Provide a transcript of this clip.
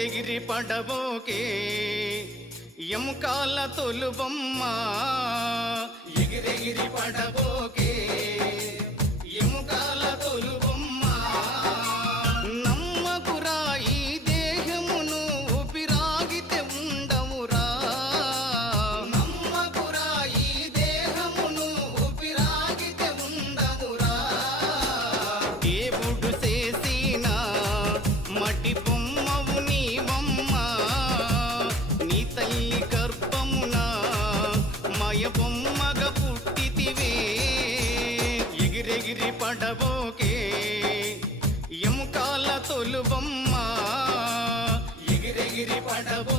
ఎగిరెగిరి పడబోకే ఎముకాల తొలుబొమ్మ ఎగిరెగిరి పడబోకే ఎముకాల తొలుబొమ్మ నమ్మకురా ఈ దేహమును ఊపిరాగితే ఉండవురా నమ్మకురా ఈ దేహమును ఊపిరాగితే ఉండవురా దేవుడు చేసిన మట్టి బొమ్మవు నీవమ్మ నీ తల్లి గర్భమున మయ బొమ్మగా పుట్టితివే ఎగిరెగిరి పడబోకే ఎముకాల తొలుబొమ్మ ఎగిరెగిరి పడబో